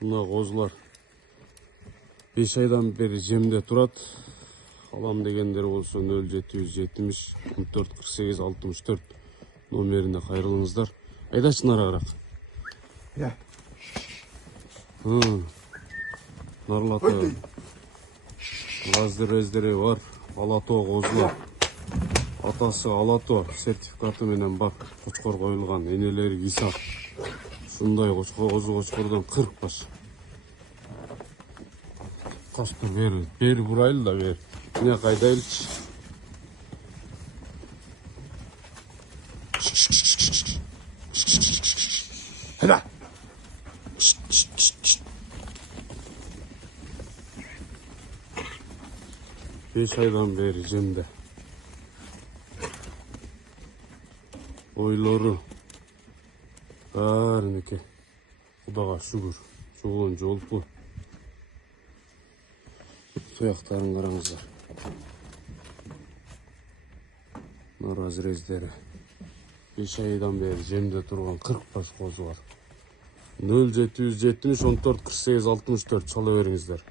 Мына козулар 5 айдан бeri жемде турат. Алам дегендер болсо 0770 14 48 64 номерине кайрылыңыздар. Айдачы нарагыраак. Нарлата раздерездери бар. Алатоо козулар. Атасы Алатоо сертификаты менен бак. Кочкор коюлган, энелери Исак. Ушундай кочкордон 40 баш. Каспыр бери бурайлы да бери. Мына кайдайлычы. Хада. 5 aydan beri jemde. Ойлору баарыныкы. Кудага шүгүр. Чогулун жолпу. Туяктарын караңыздар. Мына разрездери. 5 aydan beri жемде турган 40 баш козу бар. 0770 14 48 64 чала бериңиздер.